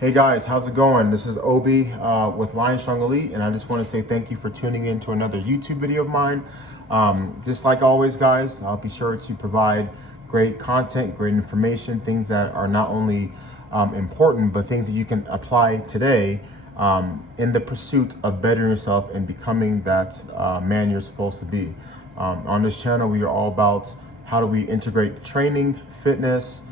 Hey guys, how's it going? This is Obi with Lion Strong Elite, and I just want to say thank you for tuning in to another YouTube video of mine. Just like always, guys, I'll be sure to provide great content, great information, things that are not only important, but things that you can apply today in the pursuit of bettering yourself and becoming that man you're supposed to be. On this channel, we are all about how do we integrate training, fitness,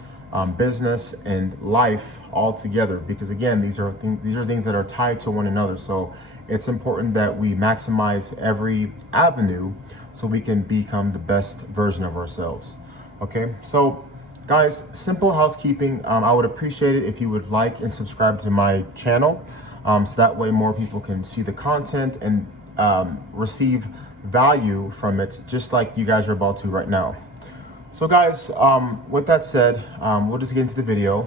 business, and life all together, because again, these are things that are tied to one another. So it's important that we maximize every avenue so we can become the best version of ourselves. Okay, so guys, simple housekeeping. I would appreciate it if you would like and subscribe to my channel, so that way more people can see the content and receive value from it, just like you guys are about to right now. So guys, with that said, we'll just get into the video.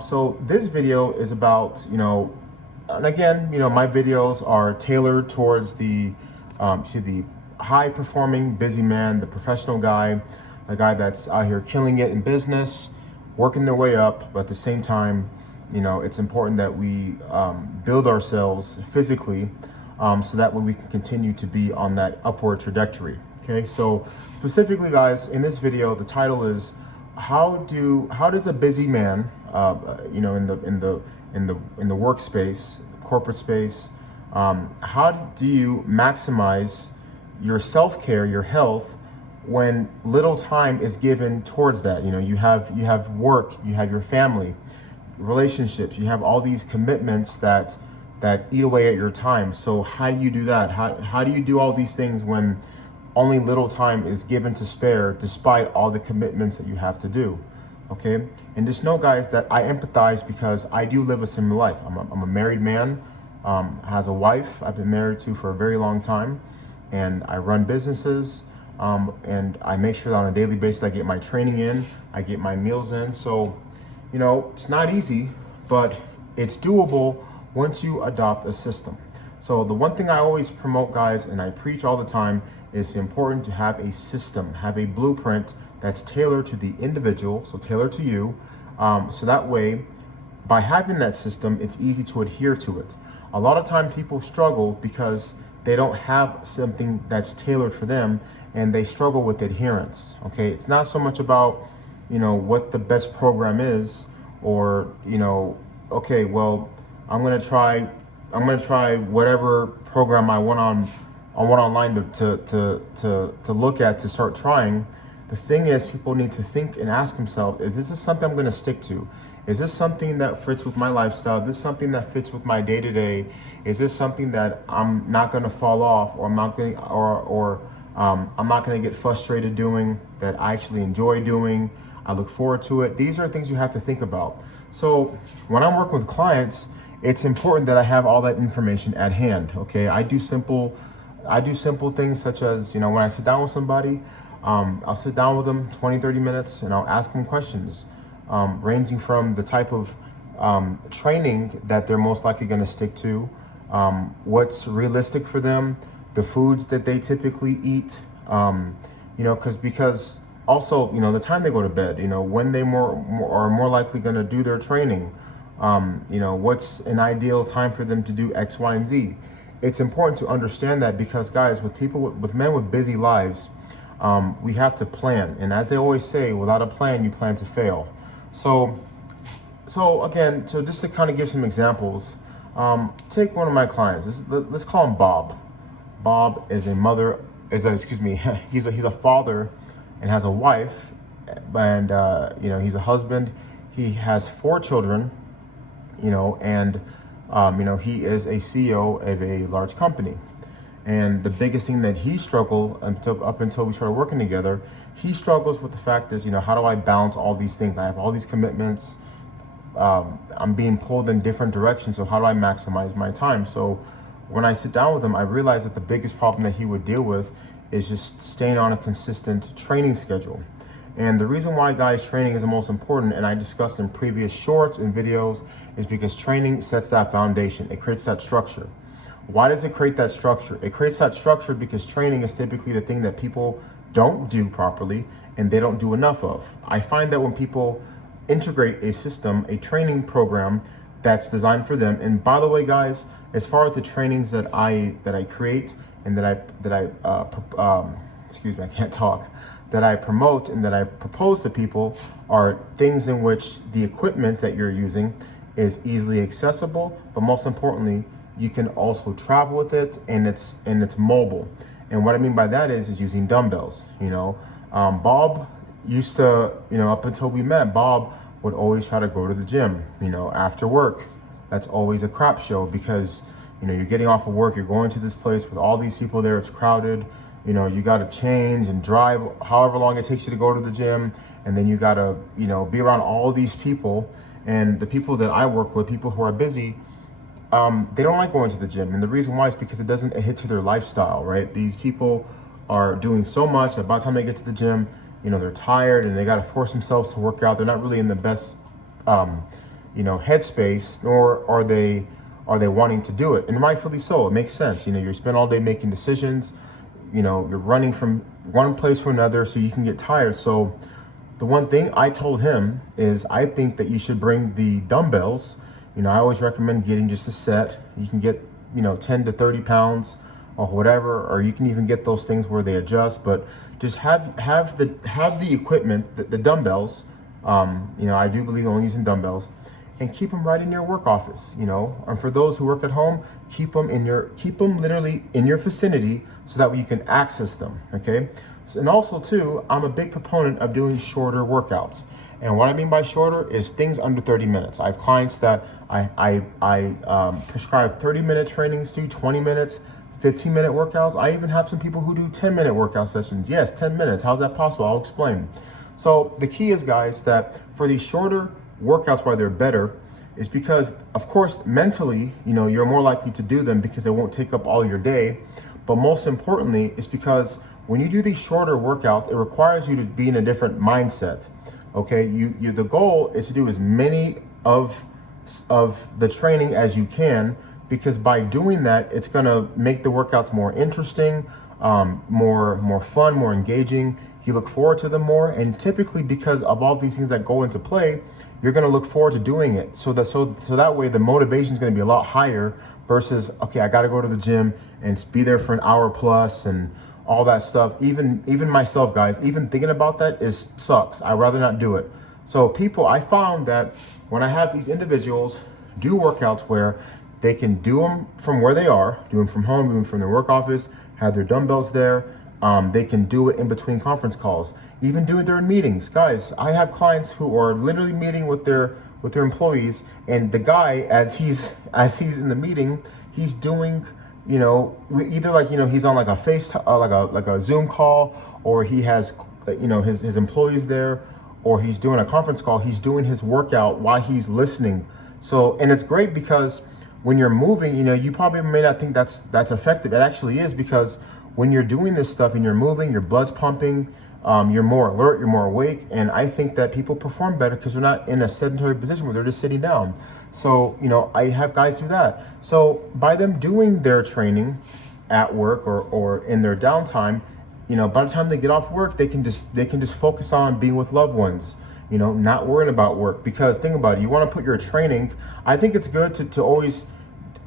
So this video is about, and again, my videos are tailored towards the high performing busy man, the professional guy, the guy that's out here killing it in business, working their way up, but at the same time, it's important that we build ourselves physically, so that way we can continue to be on that upward trajectory. Okay, so specifically, guys, in this video, the title is how does a busy man, in the workspace, corporate space, how do you maximize your self-care, your health, when little time is given towards that? You have work, you have your family, relationships, you have all these commitments that eat away at your time. So how do you do that? How do you do all these things when only little time is given to spare, despite all the commitments that you have to do? Okay, and just know, guys, that I empathize because I do live a similar life. I'm a married man, has a wife I've been married to for a very long time, and I run businesses, and I make sure that on a daily basis I get my training in, I get my meals in. So, it's not easy, but it's doable once you adopt a system. So the one thing I always promote, guys, and I preach all the time, is important to have a system, have a blueprint that's tailored to the individual, so tailored to you. So that way, by having that system, it's easy to adhere to it. A lot of times people struggle because they don't have something that's tailored for them, and they struggle with adherence. Okay, it's not so much about, what the best program is, or, okay, well, I'm gonna try whatever program I went online to look at, to start trying. The thing is, people need to think and ask themselves, is this something I'm going to stick to? Is this something that fits with my lifestyle? Is this something that fits with my day-to-day? Is this something that I'm not going to fall off, or I'm not going to get frustrated doing, that I actually enjoy doing, I look forward to it? These are things you have to think about. So when I'm working with clients, it's important that I have all that information at hand. Okay, I do simple things such as, when I sit down with somebody, I'll sit down with them 20-30 minutes and I'll ask them questions, ranging from the type of training that they're most likely going to stick to, what's realistic for them, the foods that they typically eat, because also, the time they go to bed, when they are more likely going to do their training, what's an ideal time for them to do X, Y, and Z. It's important to understand that, because, guys, with men with busy lives, we have to plan. And as they always say, without a plan, you plan to fail. So just to kind of give some examples, take one of my clients. Let's call him Bob. Bob is he's a father and has a wife, and he's a husband. He has 4 children, and he is a CEO of a large company. And the biggest thing that he struggled up until we started working together, he struggles with the fact is, how do I balance all these things? I have all these commitments. I'm being pulled in different directions. So how do I maximize my time? So when I sit down with him, I realize that the biggest problem that he would deal with is just staying on a consistent training schedule. And the reason why, guys, training is the most important, and I discussed in previous shorts and videos, is because training sets that foundation. It creates that structure. Why does it create that structure? It creates that structure because training is typically the thing that people don't do properly and they don't do enough of. I find that when people integrate a system, a training program, that's designed for them. And by the way, guys, as far as the trainings that I create and excuse me, I can't talk, that I promote and that I propose to people are things in which the equipment that you're using is easily accessible, but most importantly, you can also travel with it, and it's mobile. And what I mean by that is using dumbbells. Bob used to, up until we met, Bob would always try to go to the gym, after work. That's always a crap show because, you're getting off of work, you're going to this place with all these people there, it's crowded, you got to change and drive however long it takes you to go to the gym. And then you got to, be around all these people. And the people that I work with, people who are busy, they don't like going to the gym. And the reason why is because it doesn't hit to their lifestyle, right? These people are doing so much that by the time they get to the gym, they're tired and they got to force themselves to work out. They're not really in the best, headspace, nor are they wanting to do it. And rightfully so, it makes sense. You spend all day making decisions, you're running from one place to another, so you can get tired. So the one thing I told him is I think that you should bring the dumbbells. I always recommend getting just a set. You can get, 10 to 30 pounds or whatever, or you can even get those things where they adjust, but just have the equipment, the dumbbells. I do believe in using dumbbells, and keep them right in your work office, and for those who work at home, keep them literally in your vicinity so that way you can access them. Okay. So, and also too, I'm a big proponent of doing shorter workouts. And what I mean by shorter is things under 30 minutes. I have clients that I prescribe 30-minute trainings to, 20 minutes, 15-minute workouts. I even have some people who do 10-minute workout sessions. Yes, 10 minutes. How's that possible? I'll explain. So the key is, guys, that for these shorter workouts, why they're better is because, of course, mentally, you're more likely to do them because they won't take up all your day. But most importantly, it's because when you do these shorter workouts, it requires you to be in a different mindset. Okay, the goal is to do as many of the training as you can, because by doing that, it's gonna make the workouts more interesting, more fun, more engaging. You look forward to them more, and typically because of all these things that go into play, you're gonna look forward to doing it. So that way the motivation is gonna be a lot higher versus, okay, I gotta go to the gym and be there for an hour plus and all that stuff. Even myself, guys, even thinking about that sucks. I'd rather not do it. So I found that when I have these individuals do workouts where they can do them from where they are, do them from home, do them from their work office, have their dumbbells there. They can do it in between conference calls, even do it during meetings. Guys, I have clients who are literally meeting with their employees, and the guy, as he's in the meeting, he's doing, either he's on like a like a Zoom call, or he has, his employees there, or he's doing a conference call. He's doing his workout while he's listening. So, and it's great because when you're moving, you probably may not think that's effective. It actually is, because when you're doing this stuff and you're moving, your blood's pumping, you're more alert, you're more awake. And I think that people perform better because they're not in a sedentary position where they're just sitting down. So, I have guys do that. So by them doing their training at work or in their downtime, by the time they get off work, they can just focus on being with loved ones, not worrying about work. Because think about it, you want to put your training, I think it's good to always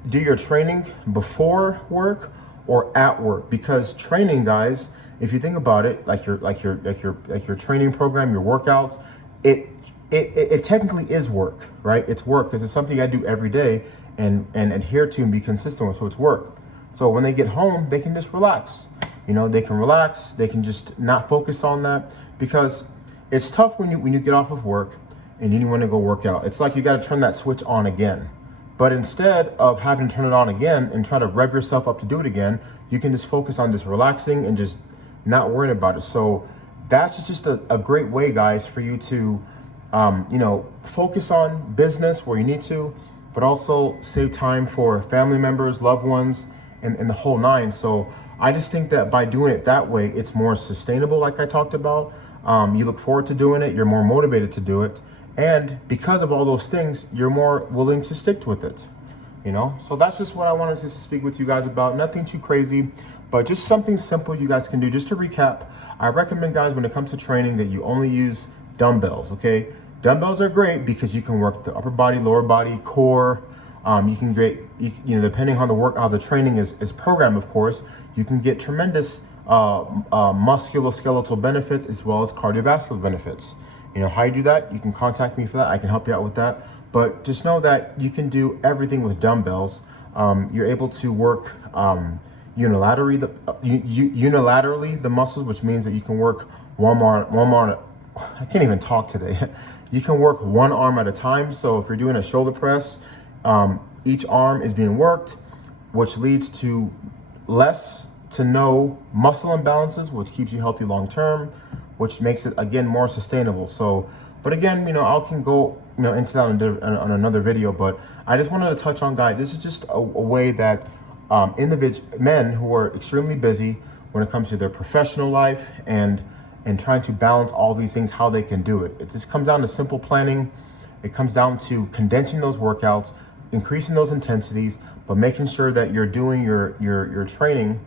do your training before work or at work, because training, guys, if you think about it, like your training program, your workouts, it technically is work, right? It's work because it's something I do every day and adhere to and be consistent with. So it's work. So when they get home, they can just relax. They can relax. They can just not focus on that, because it's tough when you get off of work and you want to go work out. It's like you got to turn that switch on again. But instead of having to turn it on again and try to rev yourself up to do it again, you can just focus on just relaxing and just not worrying about it. So that's just a great way, guys, for you to, focus on business where you need to, but also save time for family members, loved ones, and the whole nine. So I just think that by doing it that way, it's more sustainable, like I talked about. You look forward to doing it. You're more motivated to do it. And because of all those things, you're more willing to stick with it, So that's just what I wanted to speak with you guys about. Nothing too crazy, but just something simple you guys can do. Just to recap, I recommend, guys, when it comes to training, that you only use dumbbells, okay? Dumbbells are great because you can work the upper body, lower body, core. You can get, depending on how the training is programmed, of course, you can get tremendous musculoskeletal benefits as well as cardiovascular benefits. How you do that, you can contact me for that. I can help you out with that. But just know that you can do everything with dumbbells. You're able to work unilaterally the muscles, which means that you can work one arm. I can't even talk today. You can work one arm at a time. So if you're doing a shoulder press, each arm is being worked, which leads to less to no muscle imbalances, which keeps you healthy long term, which makes it again more sustainable. So, but again, I can go into that on another video. But I just wanted to touch on, guys, this is just a way that men who are extremely busy when it comes to their professional life and trying to balance all these things, how they can do it. It just comes down to simple planning. It comes down to condensing those workouts, increasing those intensities, but making sure that you're doing your training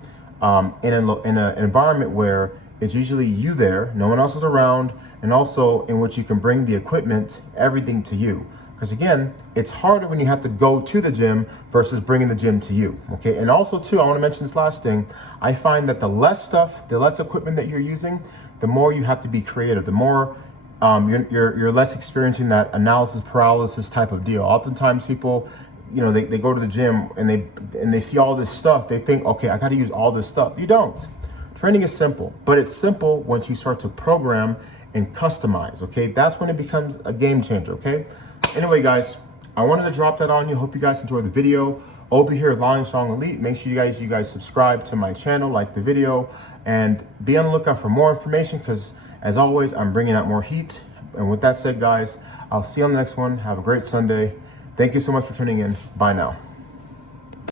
in an environment where it's usually you there, no one else is around, and also in which you can bring the equipment, everything to you. Because again, it's harder when you have to go to the gym versus bringing the gym to you, okay? And also too, I wanna mention this last thing. I find that the less equipment that you're using, the more you have to be creative, the more you're less experiencing that analysis paralysis type of deal. Oftentimes people, they go to the gym and they see all this stuff. They think, okay, I got to use all this stuff. You don't. Training is simple, but it's simple once you start to program and customize, okay? That's when it becomes a game changer, okay? Anyway, guys, I wanted to drop that on you. Hope you guys enjoyed the video. Obi here at Lion Strong Elite. Make sure you guys subscribe to my channel, like the video, and be on the lookout for more information because, as always, I'm bringing out more heat. And with that said, guys, I'll see you on the next one. Have a great Sunday. Thank you so much for tuning in. Bye now.